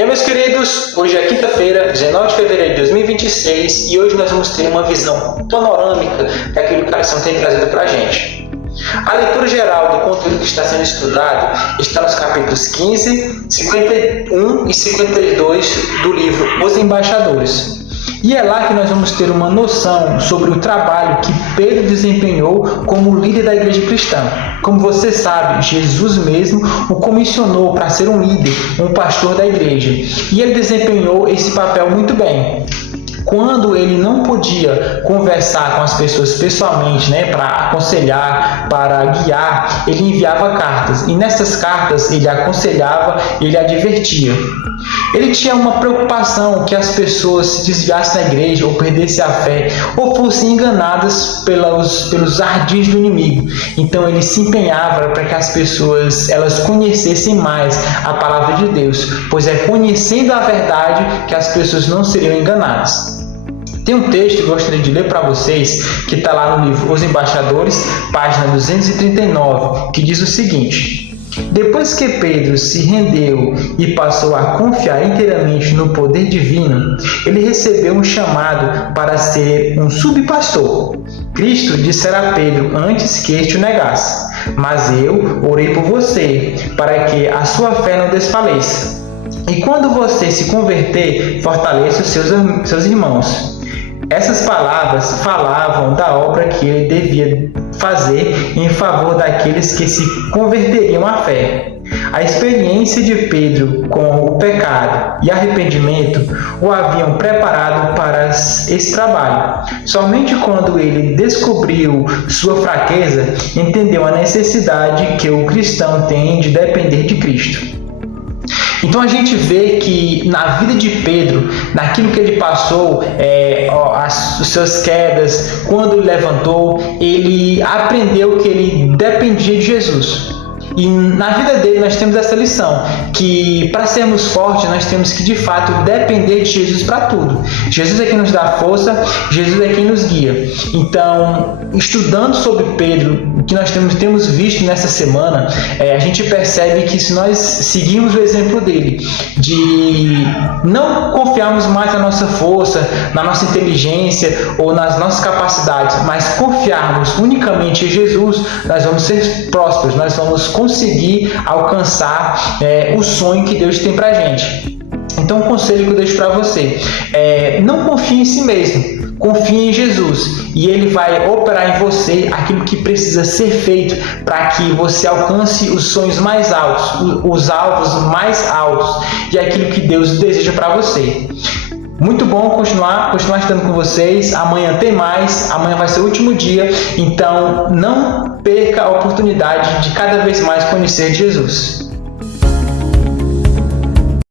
E aí, meus queridos, hoje é quinta-feira, 19 de fevereiro de 2026, e hoje nós vamos ter uma visão panorâmica daquilo que o Coração tem trazido para a gente. A leitura geral do conteúdo que está sendo estudado está nos capítulos 15, 51 e 52 do livro Os Embaixadores. E é lá que nós vamos ter uma noção sobre o trabalho que Pedro desempenhou como líder da igreja cristã. Como você sabe, Jesus mesmo o comissionou para ser um líder, um pastor da igreja. E ele desempenhou esse papel muito bem. Quando ele não podia conversar com as pessoas pessoalmente, para aconselhar, para guiar, ele enviava cartas. E nessas cartas ele aconselhava, ele advertia. Ele tinha uma preocupação que as pessoas se desviassem da igreja ou perdessem a fé ou fossem enganadas pelos ardis do inimigo. Então ele se empenhava para que as pessoas elas conhecessem mais a palavra de Deus, pois é conhecendo a verdade que as pessoas não seriam enganadas. Tem um texto que eu gostaria de ler para vocês, que está lá no livro Os Embaixadores, página 239, que diz o seguinte: depois que Pedro se rendeu e passou a confiar inteiramente no poder divino, ele recebeu um chamado para ser um subpastor. Cristo dissera a Pedro antes que este o negasse: mas eu orei por você, para que a sua fé não desfaleça. E quando você se converter, fortaleça os seus irmãos. Essas palavras falavam da obra que ele devia fazer em favor daqueles que se converteriam à fé. A experiência de Pedro com o pecado e arrependimento o haviam preparado para esse trabalho. Somente quando ele descobriu sua fraqueza, entendeu a necessidade que o cristão tem de depender de Cristo. Então a gente vê que na vida de Pedro, naquilo que ele passou, as suas quedas, quando ele levantou, ele aprendeu que ele dependia de Jesus. E na vida dele nós temos essa lição, que para sermos fortes nós temos que de fato depender de Jesus para tudo. Jesus é quem nos dá força, Jesus é quem nos guia. Então, estudando sobre Pedro, o que nós temos visto nessa semana, a gente percebe que se nós seguirmos o exemplo dele, de não confiarmos mais na nossa força, na nossa inteligência ou nas nossas capacidades, mas confiarmos unicamente em Jesus, nós vamos ser prósperos, nós vamos conseguir alcançar o sonho que Deus tem pra gente. Então, um conselho que eu deixo para você não confie em si mesmo, confie em Jesus e Ele vai operar em você aquilo que precisa ser feito para que você alcance os sonhos mais altos, os alvos mais altos e aquilo que Deus deseja para você. Muito bom continuar estando com vocês. Amanhã tem mais, amanhã vai ser o último dia, então não perca a oportunidade de cada vez mais conhecer Jesus.